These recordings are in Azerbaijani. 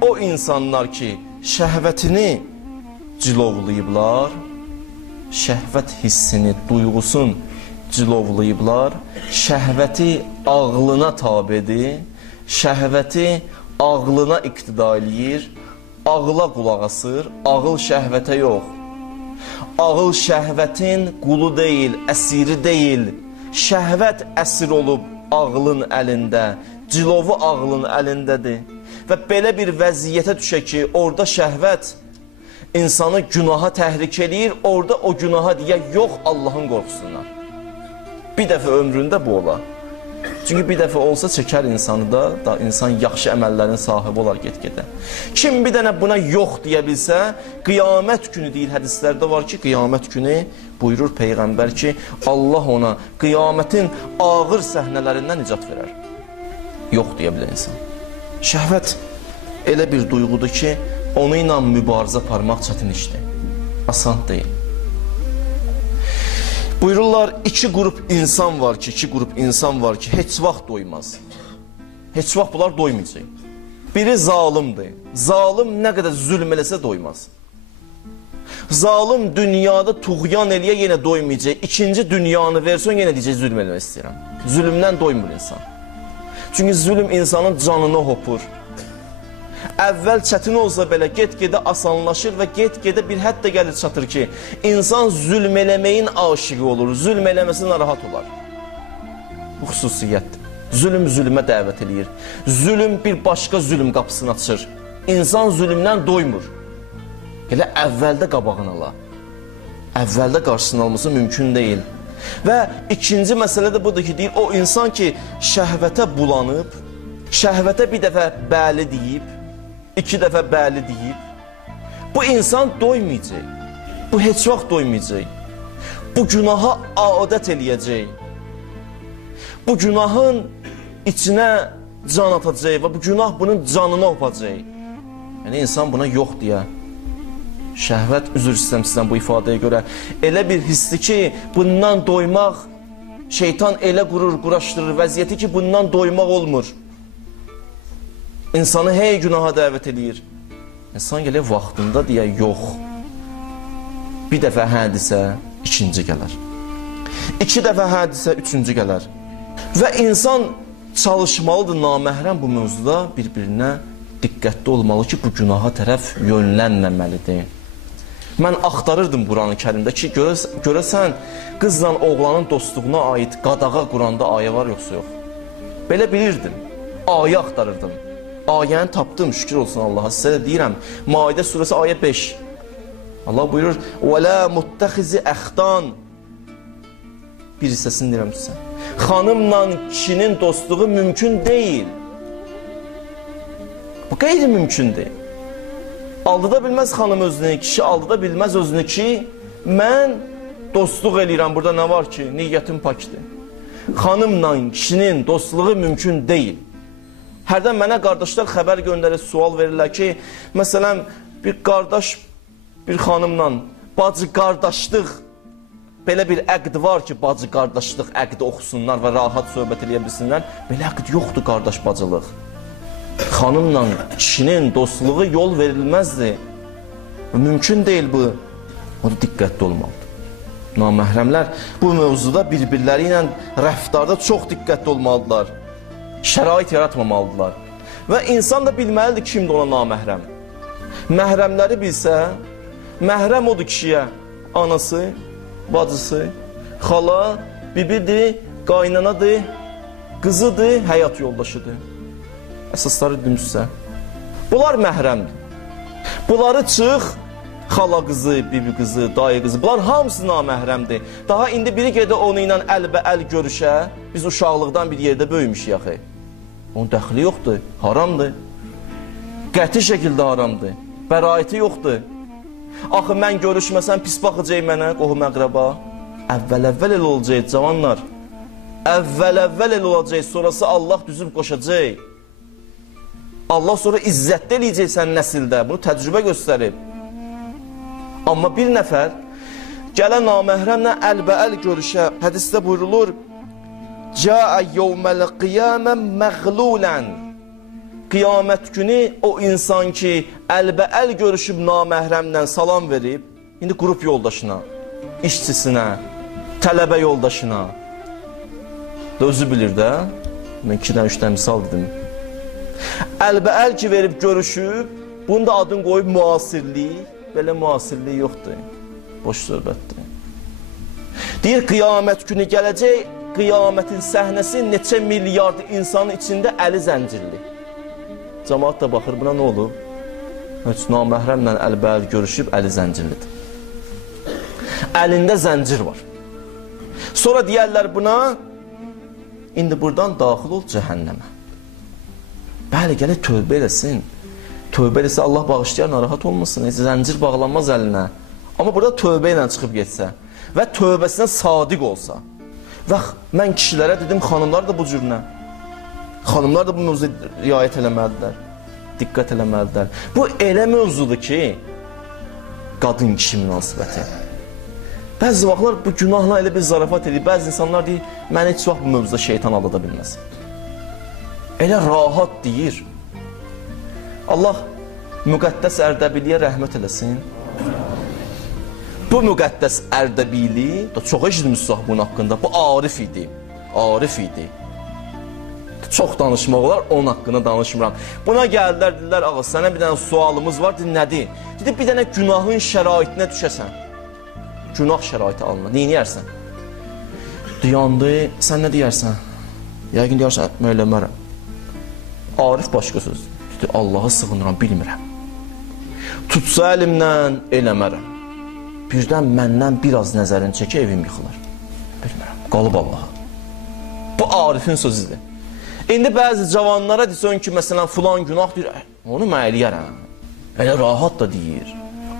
o insanlar ki, şəhvətini cilovlayıblar, şəhvət hissini, duyğusun cilovlayıblar, şəhvəti ağlına tabidir, şəhvəti ağlına iqtida eləyir, ağla qulaq asır, ağıl şəhvətə yox. Ağıl şəhvətin qulu deyil, əsiri deyil. Şəhvət əsir olub ağlın əlində, cilovu ağlın əlindədir. Və belə bir vəziyyətə düşə ki, orada şəhvət insanı günaha təhrik eləyir, orada o günaha deyə yox, Allahın qorxusundan. Bir dəfə ömründə bu ola. Çünki bir dəfə olsa çəkər insanı da insan yaxşı əməllərin sahibi olar get-gedə. Kim bir dənə buna yox deyə bilsə, qiyamət günü deyil, hədislərdə var ki, qiyamət günü buyurur Peyğəmbər ki, Allah ona qiyamətin ağır səhnələrindən nicat verər. Yox deyə bilər insan. Şəhvət elə bir duyğudur ki, onu ilə mübarizə aparmaq çətin işdir. Asan deyil. Buyururlar, iki qrup insan var ki, heç vaxt doymaz. Heç vaxt bunlar doymayacaq. Biri zalimdir. Zalim nə qədər zülm eləsə doymaz. Zalim dünyada tuğyan eləyə yenə doymayacaq. İkinci dünyanı versən yenə deyəcək zülm eləmək istəyirəm. Zülmdən doymur insan. Çünki zülm insanın canını hopur. Əvvəl çətin olsa belə get-gedə asanlaşır və get-gedə bir həddə gəlir çatır ki, insan zülm eləməyin aşığı olur, zülm eləməsi narahat olar. Bu xüsusiyyətdir. Zülm zülmə dəvət eləyir. Zülm bir başqa zülm qapısını açır. İnsan zülmdən doymur. Elə əvvəldə qabağını ala. Əvvəldə qarşısını alması mümkün deyil. Və ikinci məsələ də budur ki, deyir, o insan ki, şəhvətə bulanıb, şəhvətə bir dəfə bəli deyib, iki dəfə bəli deyib, bu insan doymayacaq. Bu heç vaxt doymayacaq. Bu günaha adət eləyəcək. Bu günahın içinə can atacaq və bu günah bunun canını opacaq. Yəni insan buna yox deyə. Şəhvət, üzr istəyirəm sizdən bu ifadəyə görə, elə bir hissdir ki, bundan doymaq, şeytan elə qurur, quraşdırır vəziyyəti ki, bundan doymaq olmur. İnsanı hey günaha dəvət eləyir. İnsan gəlir vaxtında deyə yox. Bir dəfə hədisə, ikinci gələr. İki dəfə hədisə, üçüncü gələr. Və insan çalışmalıdır naməhrəm bu mövzuda bir-birinə diqqətli olmalı ki, bu günaha tərəf yönlənməməlidir. Mən axtarırdım Quran-ı Kərimdə ki, görəsən qızla oğlanın dostluğuna aid qadağa Quranda ayə var yoxsa yox. Belə bilirdim, ayə axtarırdım. Ayəni tapdım, şükür olsun Allaha. Sizə də deyirəm, Maidə surəsi ayə 5. Allah buyurur, وَلَا مُتَّخِزِ əxdan. Bir hissəsini deyirəm sizə. Xanımla kişinin dostluğu mümkün deyil. Bu qeyri-mümkündür. Aldıda bilməz xanım özünü, kişi aldıda bilməz özünü ki, mən dostluq eləyirəm, burada nə var ki, niyyətim pakdır. Xanımla kişinin dostluğu mümkün deyil. Hərdən mənə qardaşlar xəbər göndərir, sual verirlər ki, məsələn, bir qardaş, bir xanımla bacı qardaşlıq, belə bir əqd var ki, bacı qardaşlıq əqdi oxusunlar və rahat söhbət eləyə bilsinlər. Belə əqd yoxdur, qardaş bacılıq. Xanımla kişinin dostluğu yol verilməzdir. Mümkün deyil bu. O da diqqətli olmalıdır. Naməhrəmlər bu mövzuda bir-birləri ilə rəftarda çox diqqətli olmalıdırlar. Şərait yaratmamalıdırlar. Və insan da bilməlidir kimdir ona naməhrəm. Məhrəmləri bilsə, məhrəm odur kişiyə anası, bacısı, xala, bibidir, qaynanadır, qızıdır, həyat yoldaşıdır. Əsasları dümssə. Bunlar məhrəmdir. Bunları çıx, xala qızı, bibi qızı, dayı qızı, bunlar hamısı naməhrəmdir. Daha indi biri gedə onu ilə əlbə-əl görüşə, biz uşaqlıqdan bir yerdə böyümüşük yaxı. Onun dəxli yoxdur, haramdır. Qəti şəkildə haramdır. Bəraəti yoxdur. Axı mən görüşməsəm pis baxacaq mənə, qohum əqrəba. Əvvəl-əvvəl elə olacaq, cavanlar. Əvvəl-əvvəl elə olacaq, sonrası Allah düzüb qoşacaq. Allah sonra izzətdə eləyəcək sən nəsildə, bunu təcrübə göstərib. Amma bir nəfər gələ naməhrəmlə əlbə-əl görüşə, hədisdə buyurulur, Câə yevməl qiyamə məğlulən. qiyamət günü o insan ki, əlbəəl görüşüb naməhrəmlə salam verib, indi qrup yoldaşına, işçisinə, tələbə yoldaşına, özü bilir də, mən 2-3 misal dedim. Əlbəəl ki, verib görüşüb, bunun da adını qoyub müasirlik, belə müasirlik yoxdur, boş söhbətdir. Deyir, qiyamət günü gələcək, qiyamətin səhnəsi neçə milyard insanın içində əli zəncirli. Cəmaat da baxır, buna nə olub? Heç naməhrəmlə əlbəəl görüşüb, əli zəncirlidir. Əlində zəncir var. Sonra deyərlər buna, indi buradan daxil ol cəhənnəmə. Bəli, gələk tövbə eləsin. Tövbə eləsə Allah bağışlayar, narahat olmasın. Heç zəncir bağlanmaz əlinə. Amma burada tövbə ilə çıxıb getsə və tövbəsinə sadiq olsa. Və mən kişilərə dedim, xanımlar da bu cürünə. Xanımlar da bu mövzuda riayət eləməlidirlər, diqqət eləməlidirlər. Bu elə mövzudur ki, qadın-kişi münasibəti. Bəzi vaxtlar bu günahla elə bir zarafat edir. Bəzi insanlar deyir, mən heç vaxt bu mövzuda şeytan aldada bilməz. Elə rahat deyir. Allah müqəddəs Ərdəbiliyə rəhmət eləsin. Bu müqəddəs Ərdəbili, çox eşitmişsiniz bunun haqqında, bu Arif idi. Arif idi. Çox danışmaq olar, onun haqqında danışmıram. Buna gəldilər, dedilər, ağa, sənə bir dənə sualımız var, dedi, nədir? Dedi, bir dənə günahın şəraitinə düşəsən. Günah şəraiti alınır, neyniyərsən? Dayandı, sən nə deyərsən? Yəqin deyərsən, mən eləmərəm. Arif başqa söz. Dedi, Allah'a sığınıram, bilmirəm. Tutsa əlimdən, eləmərəm. Birdən məndən biraz nəzərini çəkə, evim yıxılır. Bilmirəm, qalıb Allah'a. Bu Arifin sözüdür. İndi bəzi cavanlara desən ki, məsələn, filan günah deyir, onu mən eləyərəm. Elə rahat da deyir.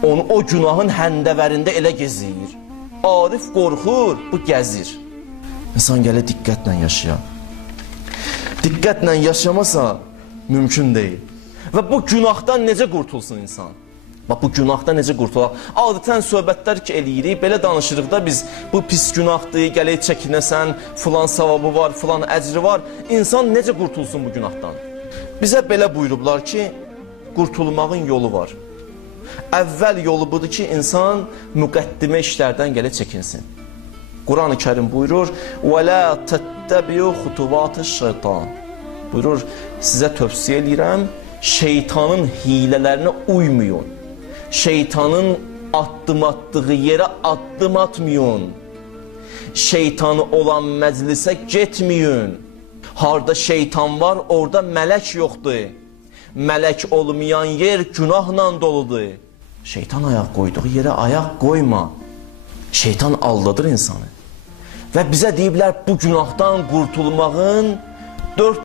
Onu o günahın həndəvərində elə gezir. Arif qorxur, bu gəzir. İnsan gələ diqqətlə yaşayan. Diqqətlə yaşamasa mümkün deyil. Və bu günahdan necə qurtulsun insan? Bu günahdan necə qurtulaq? Adətən söhbətlər ki, eləyirik, belə danışırıq da biz, bu pis günahdır, gələk çəkinəsən, filan savabı var, filan əcri var. İnsan necə qurtulsun bu günahdan? Bizə belə buyurublar ki, qurtulmağın yolu var. Əvvəl yolu budur ki, insan müqəddimə işlərdən gələk çəkinsin. Quran-ı Kərim buyurur, وَلَا تَتَّبِيُوا خُتُوَاتِ الشَّيْطَانِ buyurur, sizə tövsiyə edirəm, şeytanın hilələrinə uymayın. Şeytanın addım atdığı yerə addım atmayın. Şeytanı olan məclisə getməyin. Harda şeytan var, orada mələk yoxdur. Mələk olmayan yer günahla doludur. Şeytan ayaq qoyduğu yerə ayaq qoyma. Şeytan aldadır insanı. Və bizə deyiblər, bu günahdan qurtulmağın 4